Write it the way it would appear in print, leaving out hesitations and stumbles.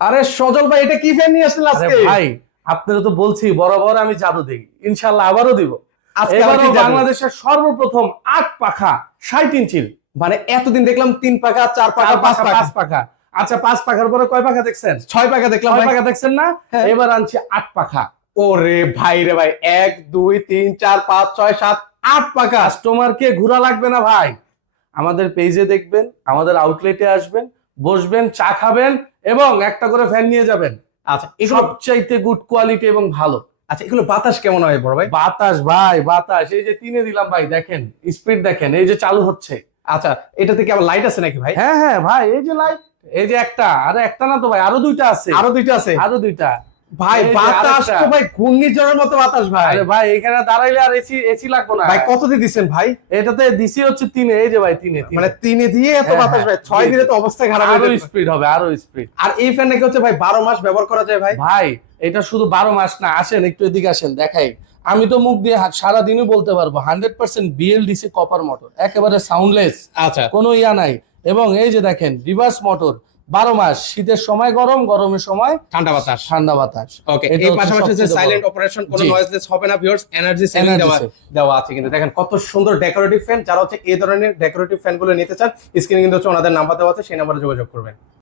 আরে সজল ভাই, এটা কি ফ্যান নিয়ে আসলেন আরে আজকে? ভাই, আপনারা তো বলছি বরাবর আমি জাদু দেই, ইনশাল্লাহ আবারও দিব। আজকে আবার কি এবারও জাদু? বাংলাদেশের সর্বপ্রথম 8 পাখা 60 ইঞ্চির, মানে এতদিন দেখলাম 3 পাখা, 4 পাখা, 4 5 পাখা পাখা, 5 পাখা। আচ্ছা, 5 পাখার পরে কয় পাখা দেখছেন? 6 পাখা দেখলাম 6 ভাই। পাখা দেখছেন না? হ্যাঁ। এবার আনছি 8 পাখা। ওরে ভাই রে ভাই, 1 2 3 4 5 6 7 8 পাখা। কাস্টমারকে ঘোরা লাগবে না ভাই, আমাদের পেজে দেখবেন, আমাদের আউটলেটে আসবেন, বসবেন, চা খাবেন এবং একটা করে ফ্যান নিয়ে যাবেন। আচ্ছা এগুলো, সবচাইতে গুড কোয়ালিটি এবং ভালো। আচ্ছা এগুলো বাতাস কেমন হয় বড় ভাই? বাতাস ভাই, বাতাস এই যে তিনে দিলাম ভাই, দেখেন স্পিড দেখেন, এই যে চালু হচ্ছে। আচ্ছা, এটাতে কি আবার লাইট আছে নাকি ভাই? হ্যাঁ হ্যাঁ ভাই, এই যে লাইট, এই যে একটা, আরে একটা না তো ভাই, আরো দুইটা আছে, আরো দুইটা আছে আরো দুইটা। ভাই। এই যে বাতাস আরেকটা। তো ভাই ঘূর্ণিঝড়ের মতো বাতাস ভাই। আরে ভাই, এখানে দাঁড়াইলে আর এসি এসি লাগবে না। ভাই কত দিয়ে দিচ্ছেন ভাই? এটাতে দিছি হচ্ছে তিনে, এই যে ভাই তিনে তিনে। মানে 3 এ দিয়ে এত হ্যাঁ, বাতাস ভাই, হ্যাঁ, 6 জি, দিলে জি। তো অবস্থা খারাপ হয়ে আরো যাবে। স্পিড হবে, আরো স্পিড। আর এই ফ্যান নাকি হচ্ছে ভাই 12 মাস ব্যবহার করা যায় ভাই। ভাই এটা শুধু 12 মাস না, আসেন একটু এদিকে আসেন দেখাই। আমি তো মুখ দিয়ে সারাদিনই বলতে পারবো 100% বিএলডিসি কপার মোটর, একেবারে সাউন্ডলেস, আচ্ছা কোনো ইয়া নাই। এবং এই যে দেখেন রিভার্স মোটর, 12 মাস, শীতের সময় গরম, গরমের সময় ঠান্ডা বাতাস। ঠান্ডা বাতাস। ওকে, এটা এই হচ্ছে পাশাপাশি যে সবচেয়ে বড়। সাইলেন্ট অপারেশন, কোনো জি। নয়েজলেস হবে না ভিউয়ার্স, এনার্জি সেভিং Energy দেওয়া save। দেওয়া আছে। কিন্তু দেখেন কত সুন্দর ডেকোরেটিভ ফ্যান, যারা হচ্ছে এই ধরনের ডেকোরেটিভ ফ্যান গুলো নিতে চান, স্ক্রিনে কিন্তু হচ্ছে ওনাদের নাম্বার দেওয়া আছে, সেই নাম্বারে যোগাযোগ করবেন।